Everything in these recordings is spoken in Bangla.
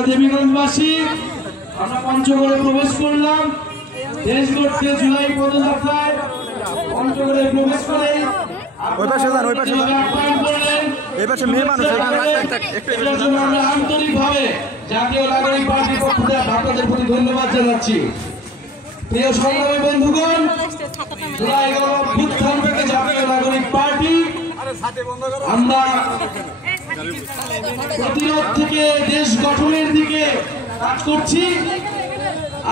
আমরা দেবীগঞ্জবাসী আমরা পঞ্চগড়ে প্রবেশ করলাম। দেশ গড়তে জুলাই পদযাত্রায় পঞ্চগড়ে প্রবেশ করে আমরা আন্তরিকভাবে জাতীয় নাগরিক পার্টির পক্ষ থেকে আপনাদের প্রতি ধন্যবাদ জানাচ্ছি। প্রিয় সংগ্রামী বন্ধুগণ, জুলাই গণঅভ্যুত্থান থেকে জাতীয় নাগরিক পার্টি আমরা প্রতিরোধ থেকে দেশ গঠনের দিকে কাজ করছি।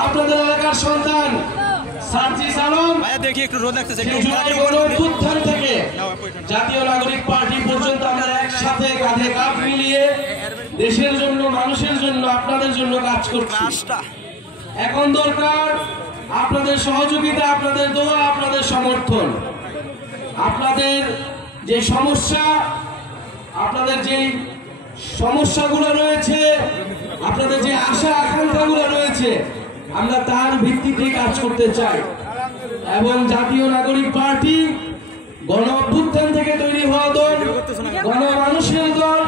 আপনাদের এলাকার সন্তান সার্জিস আলম জুলাই গণঅভ্যুত্থান থেকে জাতীয় নাগরিক পার্টি পর্যন্ত আমরা একসাথে কাঁধে কাঁধ মিলিয়ে দেশের জন্য, মানুষের জন্য, আপনাদের জন্য কাজ করছি। এখন দরকার আপনাদের সহযোগিতা, আপনাদের দোয়া, আপনাদের সমর্থন। আপনাদের যে সমস্যা, আপনাদের যে সমস্যাগুলো রয়েছে, আপনাদের যে আশা আকাঙ্ক্ষাগুলো রয়েছে, আমরা তার ভিত্তিতে কাজ করতে চাই। এবং জাতীয় নাগরিক পার্টি গণ অভ্যুত্থান থেকে তৈরি হওয়া দল, গণমানুষের দল।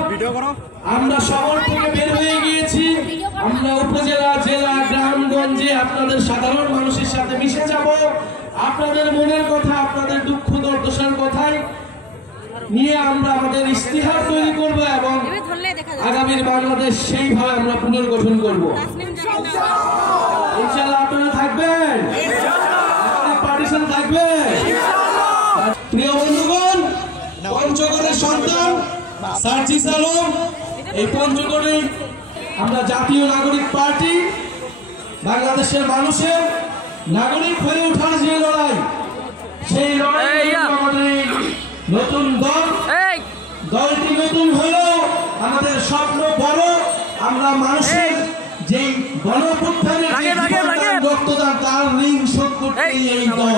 আমরা শহর থেকে বের হয়ে গিয়েছি, আমরা উপজেলা, জেলা, গ্রামগঞ্জে আপনাদের সাধারণ মানুষের সাথে মিশে যাব। আপনাদের মনের কথা, আপনাদের দুঃখ দুর্দশার কথাই নিয়ে আমরা আমাদের ইস্তিহার তৈরি করব এবং আগামীর বাংলাদেশ সেইভাবে আমরা পুনর্গঠন করব। ইনশাআল্লাহ আপনারা থাকবেন, পার্টিশন থাকবে। প্রিয় বন্ধুগণ, পঞ্চগড়ের সন্তান সার্জিস আলম, এই পঞ্চগড়ে আমরা জাতীয় নাগরিক পার্টি বাংলাদেশের মানুষের নাগরিক হয়ে ওঠার যে লড়াই, সেই লড়াই আমাদের নতুন দলটি নতুন হলেও আমাদের স্বপ্ন বড়। আমরা মানুষের যে গণঅভ্যুত্থানের রক্তদান, তার ঋণ শোধ করতে এই দল।